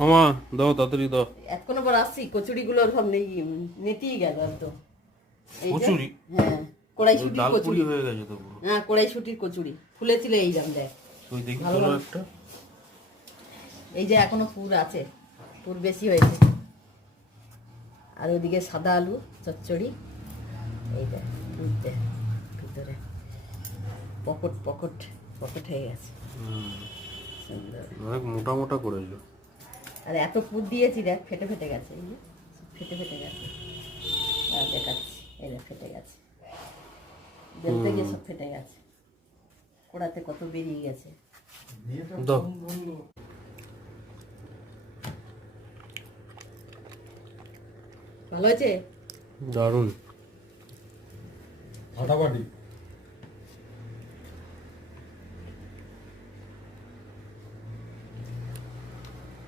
আমা দাও তাড়াতাড়ি দাও। এখনো বার আসছি, কচুরিগুলো সব নেতিয়ে গেল একদম। এই যে, কচুরি? হ্যাঁ, কড়াইশুটির ডাল পুরি কচুরি হয়ে গেছে তো পুরো। হ্যাঁ, কড়াইশুটির কচুরি ফুলেছিল এই জাম দেখ। তুই দেখি ভালো তোর ভালো। একটা। এই যে এখনো পুর আছে, পুর বেশি হয়েছে। আর ওদিকে সাদা আলু চচ্চড়ি, এই দেখ পুর দেখ ভিতরে পকট পকট পকট হয়ে গেছে, সুন্দর। অনেক মোটা মোটা করেছো। আর এত পুর দিয়েছি দেখ, ফেটে ফেটে গেছে, এই যে ফেটে ফেটে গেছে। আর দেখাচ্ছি, এই দেখ ফেটে গেছে, বেলতে গিয়ে সব ফেটে গেছে, কোড়াতে কত বেরিয়ে গেছে। দাও। ভালো হয়েছে? দারুণ। ফাটাফাটি।